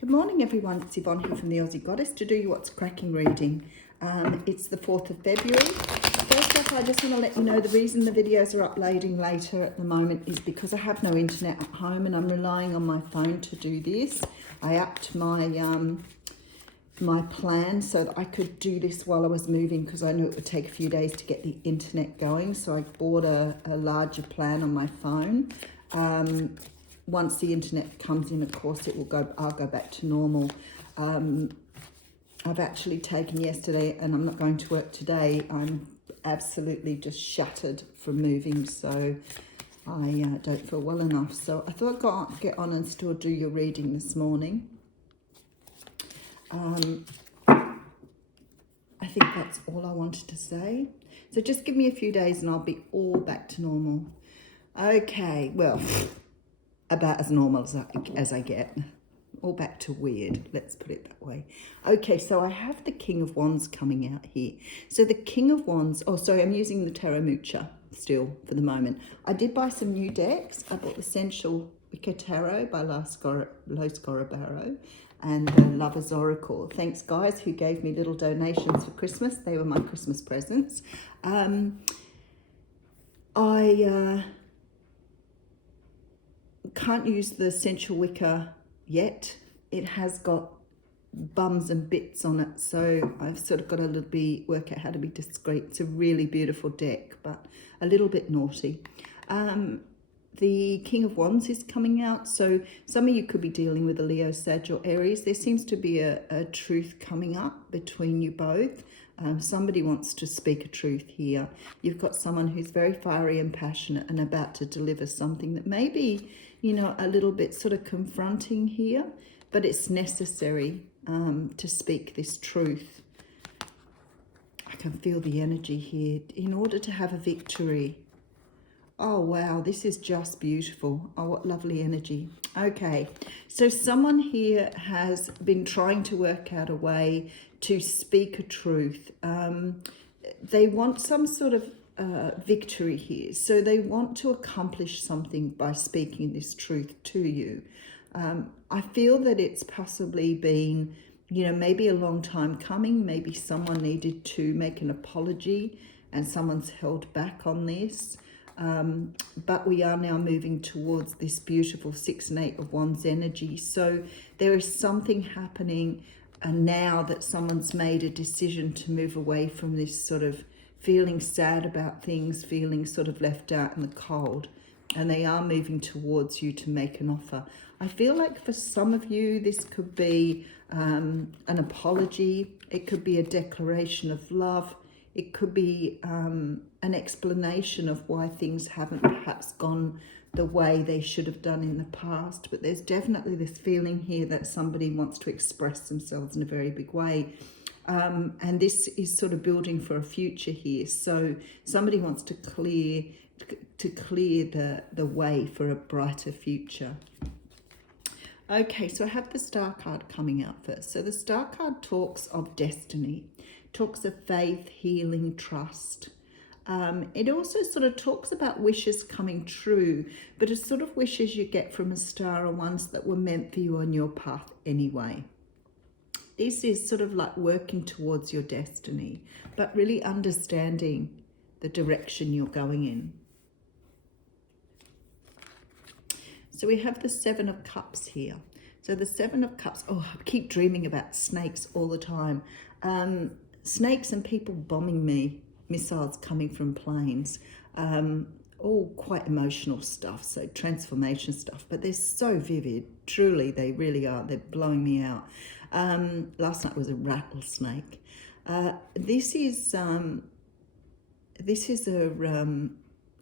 Good morning everyone, it's Yvonne here from the Aussie Goddess to do you what's cracking reading. It's the 4th of February. First off, I just want to let you know the reason the videos are uploading later at the moment is because I have no internet at home and I'm relying on my phone to do this. I upped my plan so that I could do this while I was moving because I knew it would take a few days to get the internet going, so I bought a larger plan on my phone. Once the internet comes in, of course, I'll go back to normal. I've actually taken yesterday, and I'm not going to work today. I'm absolutely just shattered from moving, so I don't feel well enough. So I thought I'd get on and still do your reading this morning. I think that's all I wanted to say. So just give me a few days and I'll be all back to normal. Okay, well, about as normal as I get. All back to weird, let's put it that way. Okay, so I have the King of Wands coming out here. So the King of Wands, oh sorry, I'm using the Tarot Mucha still for the moment. I did buy some new decks. I bought the Essential Wicca Tarot by Lo Scorabaro and the Lover's Oracle. Thanks guys who gave me little donations for Christmas. They were my Christmas presents. I can't use the Essential Wicca yet. It has got bums and bits on it, so I've sort of got to work out how to be discreet. It's a really beautiful deck, but a little bit naughty. The King of Wands is coming out, so some of you could be dealing with a Leo, Sag or Aries. There seems to be a truth coming up between you both. Somebody wants to speak a truth here. You've got someone who's very fiery and passionate and about to deliver something that may be, you know, a little bit sort of confronting here, but it's necessary to speak this truth. I can feel the energy here in order to have a victory. Oh, wow, this is just beautiful. Oh, what lovely energy. Okay, so someone here has been trying to work out a way to speak a truth. They want some sort of victory here. So they want to accomplish something by speaking this truth to you. I feel that it's possibly been, you know, maybe a long time coming. Maybe someone needed to make an apology and someone's held back on this. But we are now moving towards this beautiful 6 and 8 of Wands energy. So there is something happening now that someone's made a decision to move away from this sort of feeling sad about things, feeling sort of left out in the cold. And they are moving towards you to make an offer. I feel like for some of you, this could be an apology. It could be a declaration of love. It could be an explanation of why things haven't perhaps gone the way they should have done in the past. But there's definitely this feeling here that somebody wants to express themselves in a very big way. And this is sort of building for a future here. So somebody wants to clear the way for a brighter future. Okay, so I have the Star card coming out first. So the Star card talks of destiny, talks of faith, healing, trust. It also sort of talks about wishes coming true, but it's sort of wishes you get from a star are ones that were meant for you on your path anyway. This is sort of like working towards your destiny, but really understanding the direction you're going in. So we have the 7 of Cups here. So the 7 of Cups, oh, I keep dreaming about snakes all the time. Snakes and people bombing me, missiles coming from planes, all quite emotional stuff, so transformation stuff, but they're so vivid, truly, they really are, they're blowing me out. Last night was a rattlesnake. This is a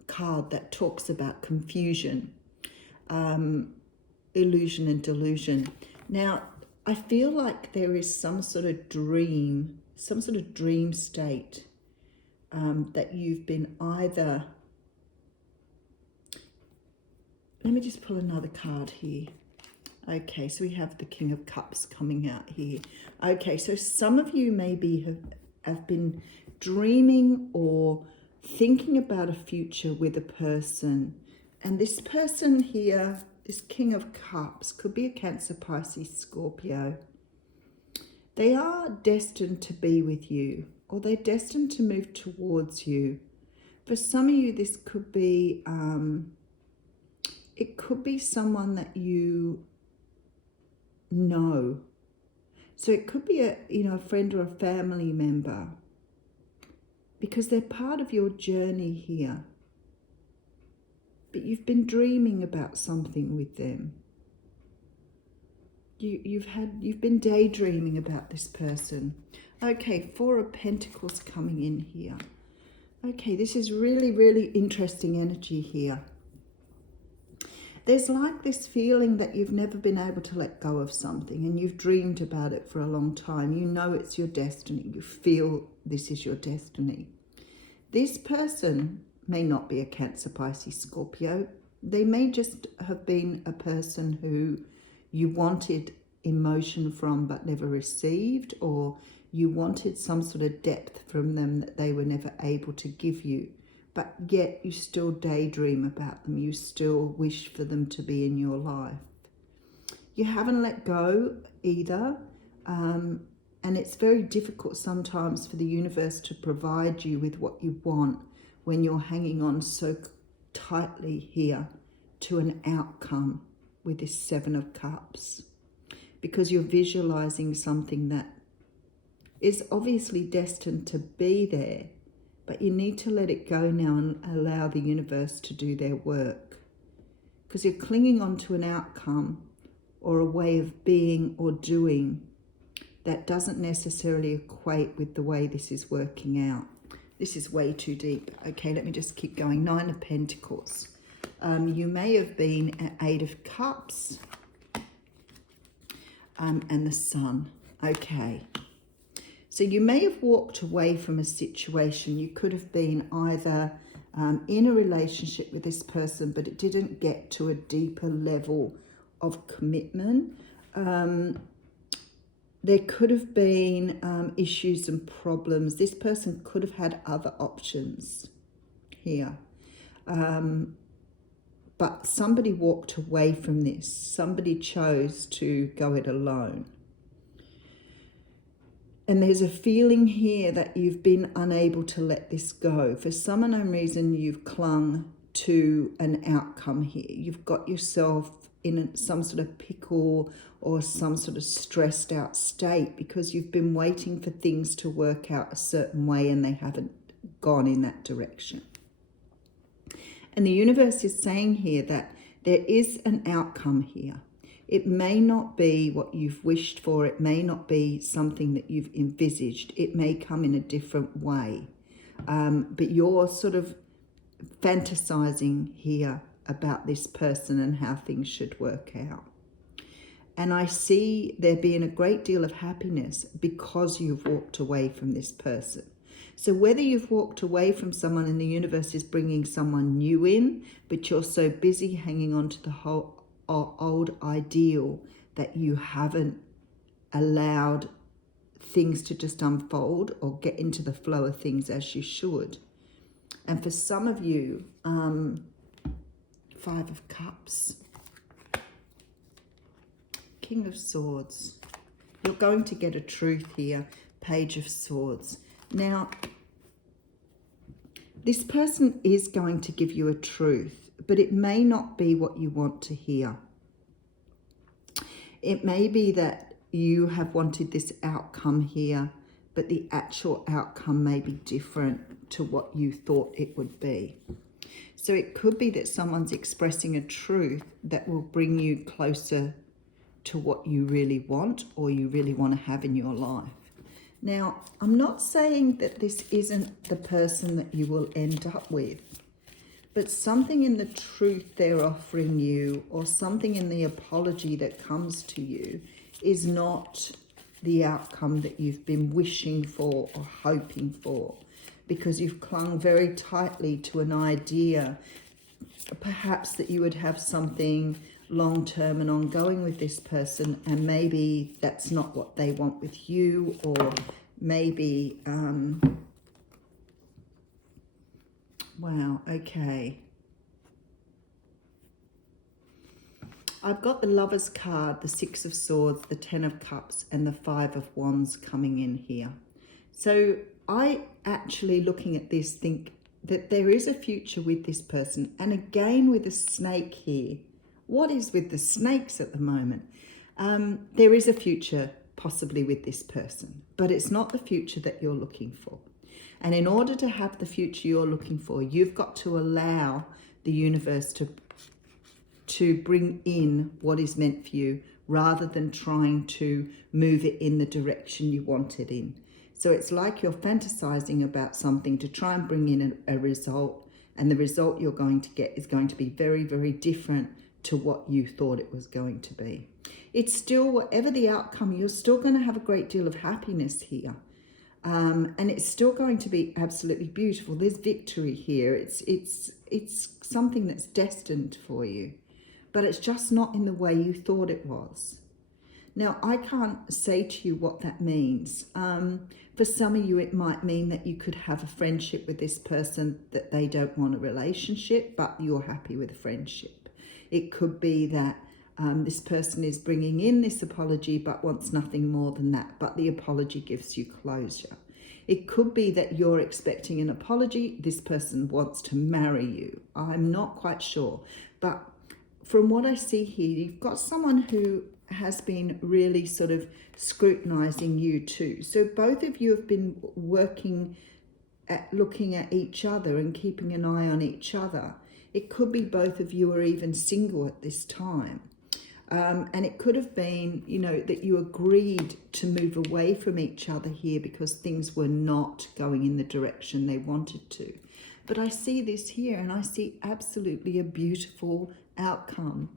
card that talks about confusion, illusion and delusion. Now, I feel like there is some sort of dream state that you've been either... Let me just pull another card here. Okay, so we have the King of Cups coming out here. Okay, so some of you maybe have been dreaming or thinking about a future with a person. And this person here this King of Cups could be a Cancer, Pisces, Scorpio. They are destined to be with you, or they're destined to move towards you. For some of you, this could be, it could be someone that you know. So it could be a friend or a family member, because they're part of your journey here. But you've been dreaming about something with them. You've been daydreaming about this person. Okay, Four of Pentacles coming in here. Okay, this is really, really interesting energy here. There's like this feeling that you've never been able to let go of something, and you've dreamed about it for a long time. You know it's your destiny. You feel this is your destiny. This person may not be a Cancer, Pisces, Scorpio. They may just have been a person who you wanted emotion from but never received, or you wanted some sort of depth from them that they were never able to give you. But yet you still daydream about them. You still wish for them to be in your life. You haven't let go either. And it's very difficult sometimes for the universe to provide you with what you want when you're hanging on so tightly here to an outcome with this Seven of Cups. Because you're visualizing something that is obviously destined to be there. But you need to let it go now and allow the universe to do their work. Because you're clinging on to an outcome or a way of being or doing that doesn't necessarily equate with the way this is working out. This is way too deep. Okay, let me just keep going. Nine of Pentacles. You may have been at Eight of Cups and the Sun. Okay. So you may have walked away from a situation. You could have been either in a relationship with this person, but it didn't get to a deeper level of commitment. There could have been issues and problems. This person could have had other options here. But somebody walked away from this. Somebody chose to go it alone. And there's a feeling here that you've been unable to let this go. For some unknown reason, you've clung to an outcome here. You've got yourself in some sort of pickle or some sort of stressed out state because you've been waiting for things to work out a certain way and they haven't gone in that direction. And the universe is saying here that there is an outcome here. It may not be what you've wished for. It may not be something that you've envisaged. It may come in a different way. But you're sort of fantasizing here about this person and how things should work out. And I see there being a great deal of happiness because you've walked away from this person. So whether you've walked away from someone and the universe is bringing someone new in, but you're so busy hanging on to the whole old ideal that you haven't allowed things to just unfold or get into the flow of things as you should. And for some of you, Five of Cups, King of Swords. You're going to get a truth here, Page of Swords. Now, this person is going to give you a truth, but it may not be what you want to hear. It may be that you have wanted this outcome here, but the actual outcome may be different to what you thought it would be. So it could be that someone's expressing a truth that will bring you closer to what you really want or you really want to have in your life. Now, I'm not saying that this isn't the person that you will end up with, but something in the truth they're offering you or something in the apology that comes to you is not the outcome that you've been wishing for or hoping for, because you've clung very tightly to an idea, perhaps that you would have something long-term and ongoing with this person, and maybe that's not what they want with you, or maybe wow, okay, I've got the Lover's card, the Six of Swords, the Ten of Cups, and the Five of Wands coming in here. So I actually, looking at this, think that there is a future with this person. And again, with a snake here, what is with the snakes at the moment? There is a future possibly with this person, but it's not the future that you're looking for. And in order to have the future you're looking for, you've got to allow the universe to bring in what is meant for you, rather than trying to move it in the direction you want it in. So it's like you're fantasizing about something to try and bring in a result, and the result you're going to get is going to be very, very different to what you thought it was going to be. It's still, whatever the outcome, you're still going to have a great deal of happiness here. And it's still going to be absolutely beautiful. There's victory here. It's something that's destined for you, but it's just not in the way you thought it was. Now, I can't say to you what that means. For some of you, it might mean that you could have a friendship with this person, that they don't want a relationship, but you're happy with a friendship. It could be that this person is bringing in this apology but wants nothing more than that, but the apology gives you closure. It could be that you're expecting an apology, this person wants to marry you. I'm not quite sure, but from what I see here, you've got someone who has been really sort of scrutinizing you too. So both of you have been working at looking at each other and keeping an eye on each other. It could be both of you are even single at this time. And it could have been, you know, that you agreed to move away from each other here because things were not going in the direction they wanted to. But I see this here, and I see absolutely a beautiful outcome,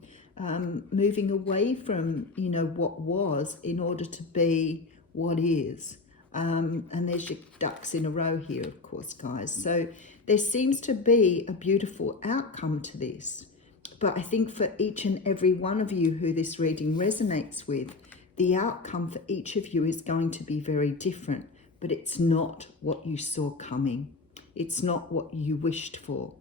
moving away from, you know, what was in order to be what is. And there's your ducks in a row here, of course, guys. So there seems to be a beautiful outcome to this. But I think for each and every one of you who this reading resonates with, the outcome for each of you is going to be very different, but it's not what you saw coming. It's not what you wished for.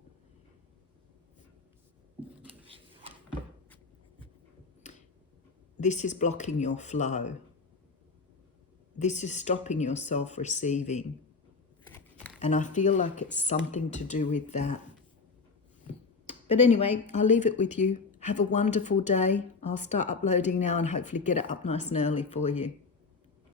This is blocking your flow. This is stopping yourself receiving. And I feel like it's something to do with that. But anyway, I'll leave it with you. Have a wonderful day. I'll start uploading now and hopefully get it up nice and early for you.